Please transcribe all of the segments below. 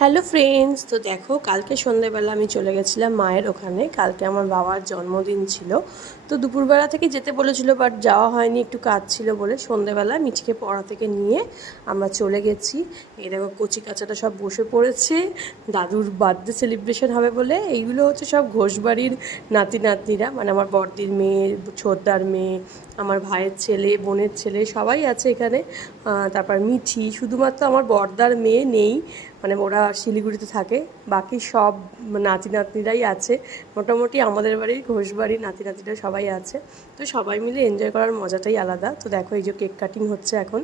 Hello friends, তো দেখো কালকে সন্ধ্যেবেলা আমি চলে গেছিলাম মায়ের ওখানে। কালকে আমার বাবার জন্মদিন ছিল, তো দুপুরবেলা থেকে যেতে বলেছিল, বাট যাওয়া হয়নি, একটু কাজ ছিল বলে। সন্ধ্যেবেলা মিঠিকে পড়া থেকে নিয়ে আমরা চলে গেছি। এই দেখো কচি কাচাটা সব বসে পড়েছে, দাদুর বার্থডে সেলিব্রেশন হবে বলে। এইগুলো হচ্ছে সব ঘোষবাড়ির নাতি নাতনিরা, মানে আমার বড়দির মেয়ে, ছোটদার মেয়ে, আমার ভাইয়ের ছেলে, বোনের ছেলে, সবাই আছে এখানে। তারপর মিঠি, শুধুমাত্র আমার বড়দার মেয়ে নেই, মানে ওরা শিলিগুড়িতে থাকে, বাকি সব নাতি নাতনিরাই আছে। মোটামুটি আমাদের বাড়ির ঘোষবাড়ির নাতি নাতিরা সবাই আছে, তো সবাই মিলে এনজয় করার মজাটাই আলাদা। তো দেখো এই যে কেক কাটিং হচ্ছে এখন।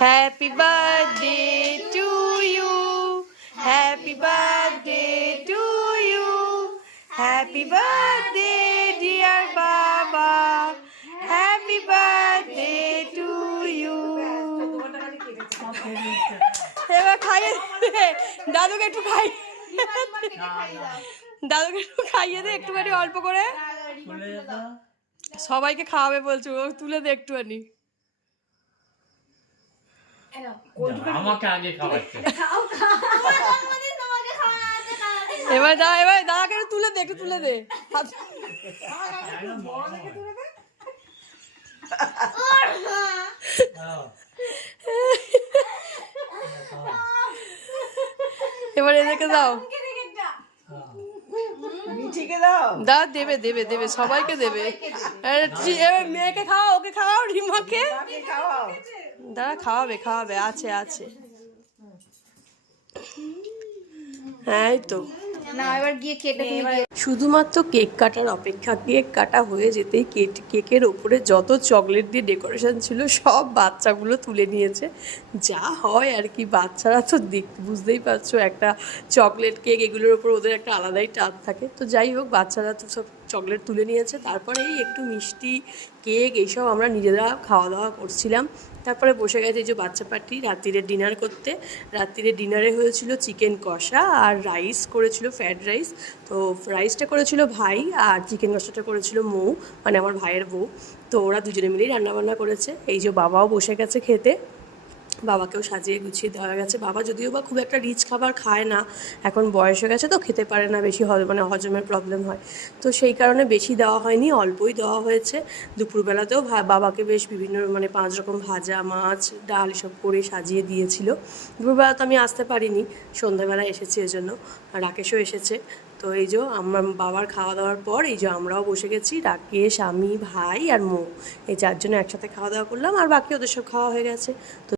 Happy birthday to you, happy birthday to you, happy birthday dear বাবা, হ্যাপি বার্থডে টু ইউ। এবার খাইয়ে দে দাদুকে, একটু খাই, দাদুকে একটু খাইয়ে দে একটুখানি অল্প করে। সবাইকে খাওয়াবে বলছো, তুলে দে একটুখানি। আমাকে আগে খাওয়াচ্ছে। এবার দাদাকে একটু তুলে দে, একটু তুলে দে। এবার এদেরকে দাও, দাও, দেবে দেবে দেবে, সবাইকে দেবে। এবার মেয়েকে খাওয়াও, ওকে খাওয়াও, রিমাকে দাদা খাওয়াবে, খাওয়াবে, আছে আছে। হ্যাঁ এই তো শুধুমাত্র কেক কাটার অপেক্ষা। কেক কাটা হয়ে যেতেই কেকের ওপরে যত চকলেট দিয়ে ডেকোরেশন ছিল সব বাচ্চাগুলো তুলে নিয়েছে। যা হয় আর কি, বাচ্চারা তো বুঝতেই পারছো, একটা চকলেট কেক, এগুলোর ওপর ওদের একটা আলাদাই টান থাকে। তো যাই হোক, বাচ্চারা তো সব চকলেট তুলে নিয়েছে। তারপরে এই একটু মিষ্টি, কেক, এইসব আমরা নিজেরা খাওয়া দাওয়া করছিলাম। তারপরে বসে গেছে এই যে বাচ্চা পার্টি রাত্রিরে ডিনার করতে। রাত্রিরে ডিনারে হয়েছিল চিকেন কষা আর রাইস করেছিল, ফ্রায়েড রাইস। তো রাইসটা করেছিল ভাই আর চিকেন কষাটা করেছিল মৌ, মানে আমার ভাইয়ের বউ। তো ওরা দুজনে মিলেই রান্নাবান্না করেছে। এই যে বাবাও বসে গেছে খেতে, বাবাকেও সাজিয়ে গুছিয়ে দেওয়া গেছে। বাবা যদিও বা খুব একটা রিচ খাবার খায় না, এখন বয়স হয়ে গেছে তো খেতে পারে না বেশি, মানে হজমের প্রবলেম হয়, তো সেই কারণে বেশি দেওয়া হয়নি, অল্পই দেওয়া হয়েছে। দুপুরবেলাতেও বাবাকে বেশ বিভিন্ন মানে 5 রকম ভাজা, মাছ, ডাল এসব করে সাজিয়ে দিয়েছিল। দুপুরবেলা তো আমি আসতে পারিনি, সন্ধ্যাবেলা এসেছি, এজন্য রাকেশও এসেছে। তো এই যে আমার বাবার খাওয়া দাওয়ার পর এই যে আমরাও বসে গেছি, রাকেশ, আমি, ভাই আর মৌ, এই 4 জনে একসাথে খাওয়া দাওয়া করলাম, আর বাকি ওদের সব খাওয়া হয়ে গেছে। তো